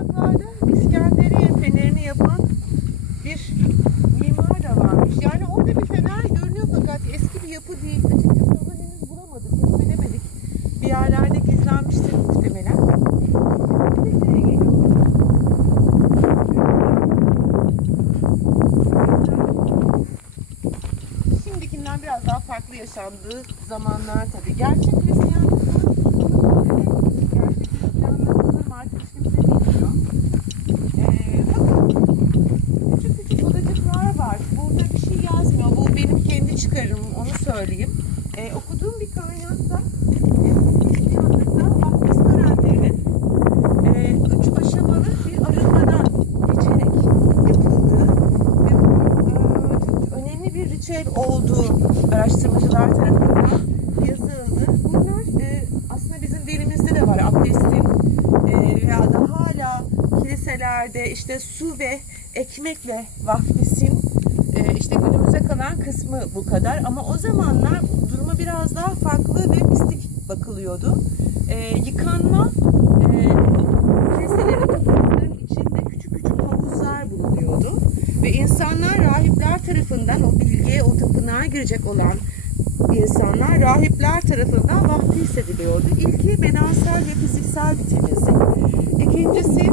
topraklarda İskenderiye fenerini yapan bir mimar da varmış. Yani orada bir fener görünüyor fakat eski bir yapı değil. Açıkçası onu henüz bulamadık, keşfedemedik. Bir yerlerde gizlenmiştir muhtemelen. Kiliseye geliyoruz. Şimdikinden biraz daha farklı yaşandığı zamanlar tabii. Gerçek Hristiyanlık artık hiç kimse bilmiyor. Bakın küçük küçük odacıklar var. Burada bir şey yazmıyor. Bu benim kendi çıkarımım, onu söyleyeyim. Okuduğum bir kaynatta Hristiyanlıkta vaftiz törenlerinin 3 aşamalı bir arınmadan geçerek yapıldığı ve çok önemli bir ritüel olduğu araştırmacılar tarafından yazıldı. Bunlar aslında bizim dinimizde de var. Abdestin veya da hala kiliselerde işte su ve ekmekle vaftizin işte günümüze kalan kısmı bu kadar. Ama o zamanlar durumu biraz daha farklı ve mistik bakılıyordu. Yıkanma kiliselerin kapılarının içinde küçük küçük havuzlar bulunuyordu. Ve insanlar rahipler tarafından o bilgiye, o tapınağa girecek olan insanlar rahipler tarafından vaftiz ediliyordu. İlki bedensel ve fiziksel bir temizlik. İkincisi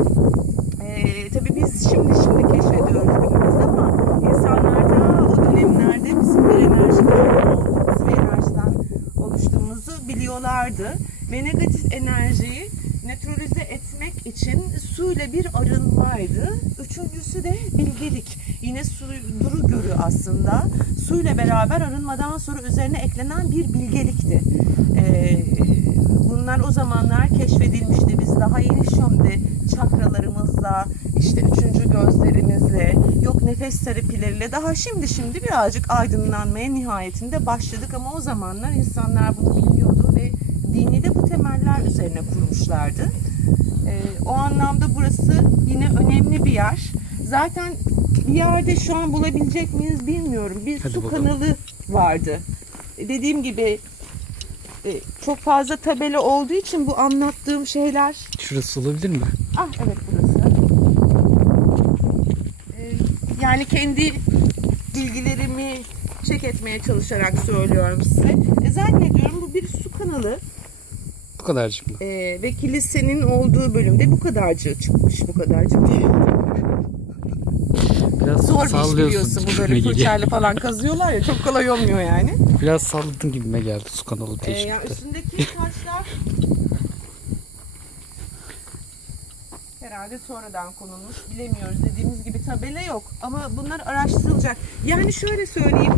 tabii biz şimdi keşfediyoruz günümüzde ama insanlar da o dönemlerde bizim bir enerjiden olduğumuzu ve enerjiden oluştuğumuzu biliyorlardı. Ve negatif enerjiyi nötralize etmek için suyla bir arınmaydı. Üçüncüsü de bilgelik. Yine duru görü aslında. Suyla beraber arınmadan sonra üzerine eklenen bir bilgelikti. Bunlar o zamanlar keşfedilmişti. Biz daha yeni şimdi çakralarımızla, işte üçüncü gözlerimizle, yok nefes terapileriyle daha şimdi birazcık aydınlanmaya nihayetinde başladık. Ama o zamanlar insanlar bunu bilmiyordu ve dini de bu temeller üzerine kurmuşlardı. O anlamda burası yine önemli bir yer. Zaten bir yerde şu an bulabilecek miyiz bilmiyorum. Bir su kanalı vardı. Dediğim gibi çok fazla tabela olduğu için bu anlattığım şeyler... Şurası olabilir mi? Ah evet, burası. Yani kendi bilgilerimi çek etmeye çalışarak söylüyorum size. Zannediyorum bu bir su kanalı. Bu kadarcık mı? Ve kilisenin olduğu bölümde bu kadarcık çıkmış. Bu kadarcık değil. Biraz zor bir iş biliyorsun. Bu böyle fırçayla falan kazıyorlar ya. Çok kolay olmuyor yani. Biraz salladın gibime geldi su kanalı diye çıktı. Yani üstündeki taşlar herhalde sonradan konulmuş. Bilemiyoruz. Dediğimiz gibi tabela yok. Ama bunlar araştırılacak. Yani şöyle söyleyeyim.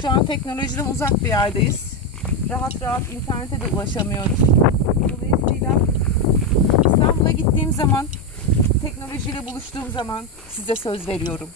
Şu an teknolojiden uzak bir yerdeyiz. Rahat internete de ulaşamıyoruz. Dolayısıyla İstanbul'a gittiğim zaman, teknolojiyle buluştuğum zaman size söz veriyorum.